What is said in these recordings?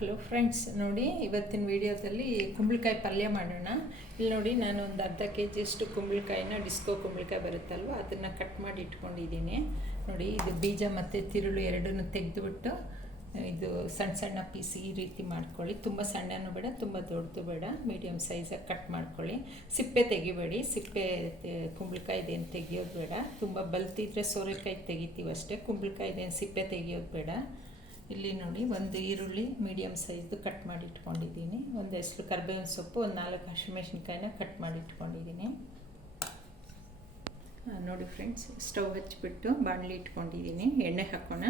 Hello friends, ನೋಡಿ ಇವತ್ತಿನ ವಿಡಿಯೋದಲ್ಲಿ ಕುಂಬಳಕಾಯಿ ಪಲ್ಯ ಮಾಡೋಣ. ಇಲ್ಲಿ ನೋಡಿ, ನಾನು ಒಂದು ಅರ್ಧ ಕೆ ಜಿಯಷ್ಟು ಕುಂಬಳಕಾಯಿನ ಡಿಸ್ಕೋ ಕುಂಬಳಕಾಯಿ ಬರುತ್ತಲ್ವ, ಅದನ್ನು ಕಟ್ ಮಾಡಿ ಇಟ್ಕೊಂಡಿದ್ದೀನಿ. ನೋಡಿ, ಇದು ಬೀಜ ಮತ್ತು ತಿರುಳು ಎರಡನ್ನೂ ತೆಗೆದುಬಿಟ್ಟು ಇದು ಸಣ್ಣ ಸಣ್ಣ ಪೀಸ್ ಈ ರೀತಿ ಮಾಡ್ಕೊಳ್ಳಿ. ತುಂಬ ಸಣ್ಣನೂ ಬೇಡ, ತುಂಬ ದೊಡ್ಡದು ಬೇಡ, ಮೀಡಿಯಮ್ ಸೈಜಾಗಿ ಕಟ್ ಮಾಡ್ಕೊಳ್ಳಿ. ಸಿಪ್ಪೆ ತೆಗಿಬೇಡಿ, ಸಿಪ್ಪೆ ಕುಂಬಳಕಾಯಿದೇನು ತೆಗಿಯೋದು ಬೇಡ. ತುಂಬ ಬಲ್ತಿದ್ರೆ ಸೋರೆಕಾಯಿ ತೆಗಿತೀವಿ ಅಷ್ಟೇ, ಕುಂಬಳಕಾಯಿದೇನು ಸಿಪ್ಪೆ ತೆಗಿಯೋದು ಬೇಡ. ಇಲ್ಲಿ ನೋಡಿ, ಒಂದು ಈರುಳ್ಳಿ ಮೀಡಿಯಮ್ ಸೈಜ್ದು ಕಟ್ ಮಾಡಿ ಇಟ್ಕೊಂಡಿದ್ದೀನಿ. ಒಂದು ಹೆಸರು ಕರಿಬೇವಿನ ಸೊಪ್ಪು, ಒಂದು 4 ಹಸಿಮೆಣಸಿನ್ಕಾಯಿನ ಕಟ್ ಮಾಡಿ ಇಟ್ಕೊಂಡಿದ್ದೀನಿ. ನೋಡಿ ಫ್ರೆಂಡ್ಸ್, ಸ್ಟವ್ ಹಚ್ಚಿಬಿಟ್ಟು ಬಾಣಲಿ ಇಟ್ಕೊಂಡಿದ್ದೀನಿ. ಎಣ್ಣೆ ಹಾಕೋಣ.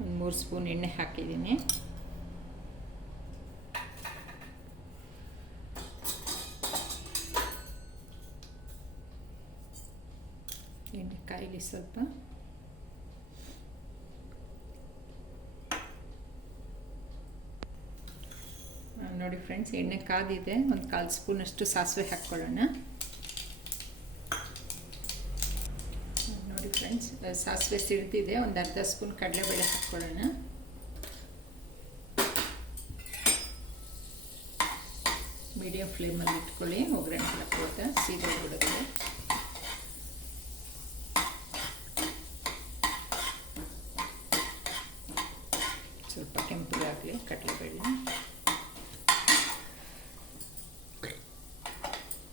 ಒಂದು 3 ಸ್ಪೂನ್ ಎಣ್ಣೆ ಹಾಕಿದ್ದೀನಿ. ಎಣ್ಣೆ ಕಾಯಿಲಿ ಸ್ವಲ್ಪ. ನೋಡಿ ಫ್ರೆಂಡ್ಸ್, ಎಣ್ಣೆ ಕಾದಿದೆ. ಒಂದು 1/4 ಸ್ಪೂನಷ್ಟು ಸಾಸಿವೆ ಹಾಕ್ಕೊಳ್ಳೋಣ. ನೋಡಿ ಫ್ರೆಂಡ್ಸ್, ಸಾಸಿವೆ ಸಿಡ್ದಿದೆ. ಒಂದು ಅರ್ಧ ಸ್ಪೂನ್ ಕಡಲೆಬೇಳೆ ಹಾಕ್ಕೊಳ್ಳೋಣ. ಮೀಡಿಯಮ್ ಫ್ಲೇಮಲ್ಲಿ ಇಟ್ಕೊಳ್ಳಿ, ಒಗ್ಗರಣೆ ಹಾಕೋತ ಸೀದೆ ಬಿಡುತ್ತೆ. ಸ್ವಲ್ಪ ಕೆಂಪಗಾಗಲಿ ಕಡಲೆಬೇಳೆ.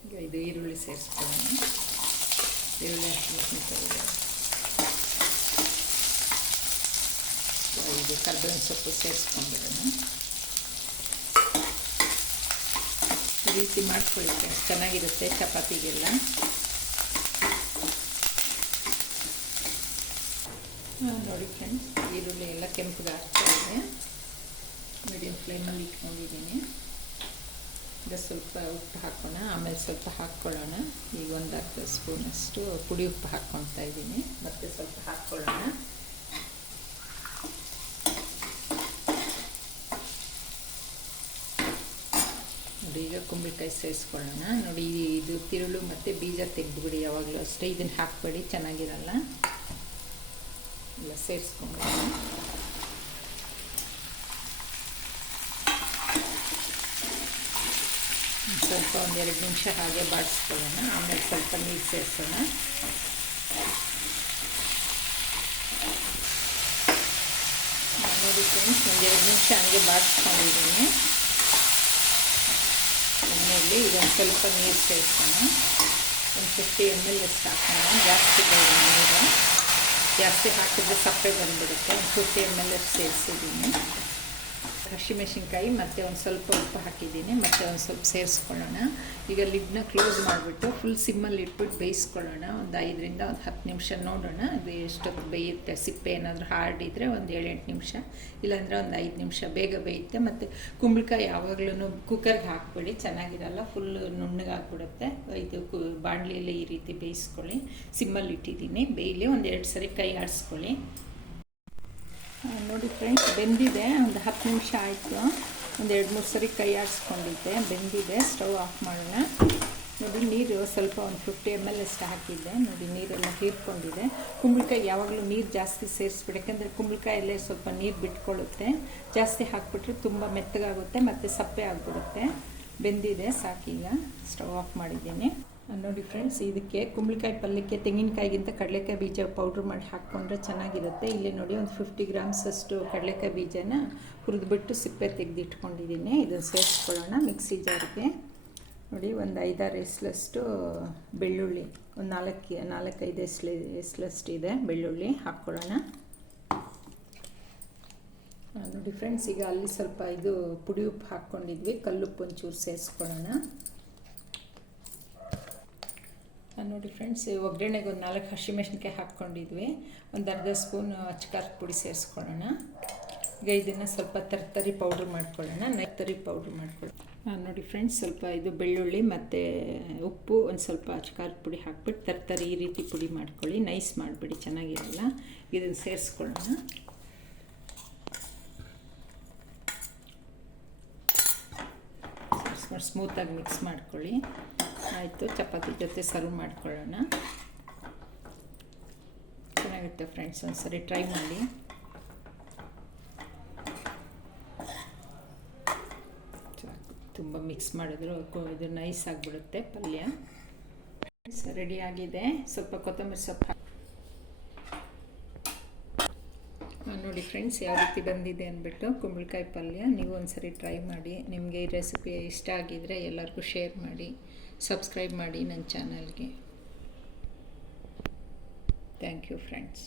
ಈಗ ಇದು ಈರುಳ್ಳಿ ಸೇರಿಸ್ಕೊಳ್ಳೋಣ. ಈರುಳ್ಳಿ ಹಸಿಮೆಣಸಿನಕಾಯಿ, ಇದು ಕರಿಬೇವಿನ ಸೊಪ್ಪು ಸೇರಿಸ್ಕೊಂಡ್ಬಿಡೋಣ. ಈ ರೀತಿ ಮಾಡ್ಕೊಳ್ಳಿ, ಚೆನ್ನಾಗಿರುತ್ತೆ ಚಪಾತಿಗೆಲ್ಲ. ನೋಡಿ ಫ್ರೆಂಡ್ಸ್, ಈರುಳ್ಳಿ ಎಲ್ಲ ಕೆಂಪಗೆ ಆಗ್ತಾ ಇದೆ. ಮೀಡಿಯಮ್ ಫ್ಲೇಮಲ್ಲಿ ಇಟ್ಕೊಂಡಿದ್ದೀನಿ. ಈಗ ಸ್ವಲ್ಪ ಉಪ್ಪು ಹಾಕೋಣ, ಆಮೇಲೆ ಸ್ವಲ್ಪ ಹಾಕ್ಕೊಳ್ಳೋಣ. ಈಗ ಒಂದು ಅರ್ಧ ಸ್ಪೂನಷ್ಟು ಪುಡಿ ಉಪ್ಪು ಹಾಕ್ಕೊಳ್ತಾ ಇದ್ದೀನಿ. ಮತ್ತು ಸ್ವಲ್ಪ ಹಾಕ್ಕೊಳ್ಳೋಣ. ನೋಡಿ, ಈಗ ಕುಂಬಳಕಾಯಿ ಸೇರಿಸ್ಕೊಳ್ಳೋಣ. ನೋಡಿ, ಇದು ತಿರುಳು ಮತ್ತು ಬೀಜ ತೆಗೆದುಬಿಡಿ ಯಾವಾಗಲೂ ಅಷ್ಟೇ. ಇದನ್ನು ಹಾಕಬೇಡಿ, ಚೆನ್ನಾಗಿರಲ್ಲ. ಎಲ್ಲ ಸೇರಿಸ್ಕೊಂಡು ಸ್ವಲ್ಪ 1-2 ನಿಮಿಷ ಹಾಗೆ ಬಾಡಿಸ್ಕೊಳ್ಳೋಣ. ಆಮೇಲೆ ಸ್ವಲ್ಪ ನೀರು ಸೇರಿಸೋಣ. ನೋಡಿ ಫ್ರೆಂಡ್ಸ್, 1-2 ನಿಮಿಷ ಹಾಗೆ ಬಾಡಿಸ್ಕೊಂಡಿದ್ದೀನಿ. ಎಣ್ಣೆಯಲ್ಲಿ ಇದೊಂದು ಸ್ವಲ್ಪ ನೀರು ಸೇರಿಸೋಣ. ಒಂದು 50 ml ಅಷ್ಟು ಹಾಕೋಣ. ಜಾಸ್ತಿ ಬೇಡ ನೀರು, ಜಾಸ್ತಿ ಹಾಕಿದ್ರೆ ಸಪ್ಪೆ ಬಂದುಬಿಡುತ್ತೆ. ಒಂದು 50 ml ಸೇರಿಸಿದ್ದೀನಿ. ಹಸಿಮೆಣಸಿನ್ಕಾಯಿ ಮತ್ತು ಒಂದು ಸ್ವಲ್ಪ ಉಪ್ಪು ಹಾಕಿದ್ದೀನಿ. ಮತ್ತು ಒಂದು ಸ್ವಲ್ಪ ಸೇರಿಸ್ಕೊಳ್ಳೋಣ. ಈಗ ಲಿಡ್ನ ಕ್ಲೋಸ್ ಮಾಡಿಬಿಟ್ಟು ಫುಲ್ ಸಿಮ್ಮಲ್ಲಿ ಇಟ್ಬಿಟ್ಟು ಬೇಯಿಸ್ಕೊಳ್ಳೋಣ. ಒಂದು 5ರಿಂದ 10 ನಿಮಿಷ ನೋಡೋಣ ಅದು ಎಷ್ಟೊತ್ತು ಬೇಯುತ್ತೆ. ಸಿಪ್ಪೆ ಏನಾದರೂ ಹಾರ್ಡ್ ಇದ್ದರೆ ಒಂದು 7-8 ನಿಮಿಷ, ಇಲ್ಲಾಂದರೆ ಒಂದು 5 ನಿಮಿಷ ಬೇಗ ಬೇಯುತ್ತೆ. ಮತ್ತು ಕುಂಬಳಕಾಯಿ ಯಾವಾಗಲೂ ಕುಕ್ಕರ್ಗೆ ಹಾಕ್ಬೇಡಿ, ಚೆನ್ನಾಗಿರಲ್ಲ, ಫುಲ್ ನುಣ್ಣಗಾಗ್ಬಿಡುತ್ತೆ. ಇದು ಬಾಣಲಿಯಲ್ಲಿ ಈ ರೀತಿ ಬೇಯಿಸ್ಕೊಳ್ಳಿ. ಸಿಮ್ಮಲ್ಲಿ ಇಟ್ಟಿದ್ದೀನಿ, ಬೇಯಲಿ. ಒಂದು 2 ಸರಿ ಕೈ ಆಡಿಸ್ಕೊಳ್ಳಿ. ನೋಡಿ ಫ್ರೆಂಡ್ಸ್, ಬೆಂದಿದೆ. ಒಂದು 10 ನಿಮಿಷ ಆಯಿತು. ಒಂದು 2-3 ಸರಿ ಕೈ ಆಡಿಸ್ಕೊಂಡಿದ್ದೆ, ಬೆಂದಿದೆ. ಸ್ಟವ್ ಆಫ್ ಮಾಡೋಣ. ನೋಡಿ, ನೀರು ಸ್ವಲ್ಪ ಒಂದು 50 ml ಅಷ್ಟು ಹಾಕಿದ್ದೆ. ನೋಡಿ, ನೀರೆಲ್ಲ ಹೀರ್ಕೊಂಡಿದೆ. ಕುಂಬಳಕಾಯಿ ಯಾವಾಗಲೂ ನೀರು ಜಾಸ್ತಿ ಸೇರಿಸ್ಬಿಡಿ, ಯಾಕಂದರೆ ಕುಂಬಳಕಾಯಲ್ಲೇ ಸ್ವಲ್ಪ ನೀರು ಬಿಟ್ಕೊಳ್ಳುತ್ತೆ. ಜಾಸ್ತಿ ಹಾಕಿಬಿಟ್ರೆ ತುಂಬ ಮೆತ್ತಗಾಗುತ್ತೆ ಮತ್ತು ಸಪ್ಪೆ ಆಗಿಬಿಡುತ್ತೆ. ಬೆಂದಿದೆ, ಸಾಕೀಗ. ಸ್ಟವ್ ಆಫ್ ಮಾಡಿದ್ದೀನಿ. ನೋಡಿ ಫ್ರೆಂಡ್ಸ್, ಇದಕ್ಕೆ ಕುಂಬಳಕಾಯಿ ಪಲ್ಯಕ್ಕೆ ತೆಂಗಿನಕಾಯಿಗಿಂತ ಕಡಲೆಕಾಯಿ ಬೀಜ ಪೌಡ್ರ್ ಮಾಡಿ ಹಾಕ್ಕೊಂಡ್ರೆ ಚೆನ್ನಾಗಿರುತ್ತೆ. ಇಲ್ಲಿ ನೋಡಿ, ಒಂದು 50 ಗ್ರಾಮ್ಸ್ ಅಷ್ಟು ಕಡಲೆಕಾಯಿ ಬೀಜನ ಹುರಿದ್ಬಿಟ್ಟು ಸಿಪ್ಪೆ ತೆಗೆದಿಟ್ಕೊಂಡಿದ್ದೀನಿ. ಇದನ್ನು ಸೇರಿಸ್ಕೊಳ್ಳೋಣ ಮಿಕ್ಸಿ ಜಾರ್ಗೆ. ನೋಡಿ, ಒಂದು 5-6 ಎಸ್ಲಷ್ಟು ಬೆಳ್ಳುಳ್ಳಿ, ಒಂದು 4-5 ಎಸ್ಲಷ್ಟು ಇದೆ ಬೆಳ್ಳುಳ್ಳಿ ಹಾಕ್ಕೊಳ್ಳೋಣ. ನೋಡಿ ಫ್ರೆಂಡ್ಸ್, ಈಗ ಅಲ್ಲಿ ಸ್ವಲ್ಪ ಇದು ಪುಡಿ ಉಪ್ಪು ಹಾಕ್ಕೊಂಡಿದ್ವಿ, ಕಲ್ಲುಪ್ಪು ಒಂಚೂರು ಸೇರಿಸ್ಕೊಳ್ಳೋಣ. ನೋಡಿ ಫ್ರೆಂಡ್ಸ್, ಒಗ್ಗರಣೆಗೆ ಒಂದು 4 ಹಸಿಮೆಣಸಿನ್ಕಾಯಿ ಹಾಕ್ಕೊಂಡಿದ್ವಿ. ಒಂದು ಅರ್ಧ ಸ್ಪೂನ್ ಅಚ್ಚಕಾರದ ಪುಡಿ ಸೇರಿಸ್ಕೊಳ್ಳೋಣ. ಈಗ ಇದನ್ನು ಸ್ವಲ್ಪ ತರಕಾರಿ ಪೌಡ್ರ್ ಮಾಡ್ಕೊಳ್ಳೋಣ. ತರಿ ಪೌಡ್ರ್ ಮಾಡ್ಕೊಳ್ಳೋಣ. ನೋಡಿ ಫ್ರೆಂಡ್ಸ್, ಸ್ವಲ್ಪ ಇದು ಬೆಳ್ಳುಳ್ಳಿ ಮತ್ತು ಉಪ್ಪು, ಒಂದು ಸ್ವಲ್ಪ ಅಚ್ಚಕಾರದ ಪುಡಿ ಹಾಕ್ಬಿಟ್ಟು ತರಕಾರಿ ಈ ರೀತಿ ಪುಡಿ ಮಾಡ್ಕೊಳ್ಳಿ. ನೈಸ್ ಮಾಡಿಬಿಡಿ, ಚೆನ್ನಾಗಿರಲ್ಲ. ಇದನ್ನು ಸೇರಿಸ್ಕೊಳ್ಳೋಣ. ಸ್ಮೂತಾಗಿ ಮಿಕ್ಸ್ ಮಾಡ್ಕೊಳ್ಳಿ. ಆಯಿತು, ಚಪಾತಿ ಜೊತೆ ಸರ್ವ್ ಮಾಡ್ಕೊಳ್ಳೋಣ. ಚೆನ್ನಾಗಿರುತ್ತೆ ಫ್ರೆಂಡ್ಸ್, ಒಂದ್ಸರಿ ಟ್ರೈ ಮಾಡಿ. ತುಂಬ ಮಿಕ್ಸ್ ಮಾಡಿದ್ರು ಇದು ನೈಸ್ ಆಗಿಬಿಡುತ್ತೆ ಪಲ್ಯ. ರೆಡಿಯಾಗಿದೆ. ಸ್ವಲ್ಪ ಕೊತ್ತಂಬರಿ ಸೊಪ್ಪು ನೋಡಿ ಫ್ರೆಂಡ್ಸ್ ಯಾವ ರೀತಿ ಬಂದಿದೆ ಅಂದ್ಬಿಟ್ಟು ಕುಂಬಳಕಾಯಿ ಪಲ್ಯ. ನೀವು ಒಂದ್ಸರಿ ಟ್ರೈ ಮಾಡಿ. ನಿಮಗೆ ಈ ರೆಸಿಪಿ ಇಷ್ಟ ಆಗಿದರೆ ಎಲ್ಲರಿಗೂ ಶೇರ್ ಮಾಡಿ, ಸಬ್ಸ್ಕ್ರೈಬ್ ಮಾಡಿ ನನ್ನ ಚಾನಲ್ಗೆ. Thank you friends.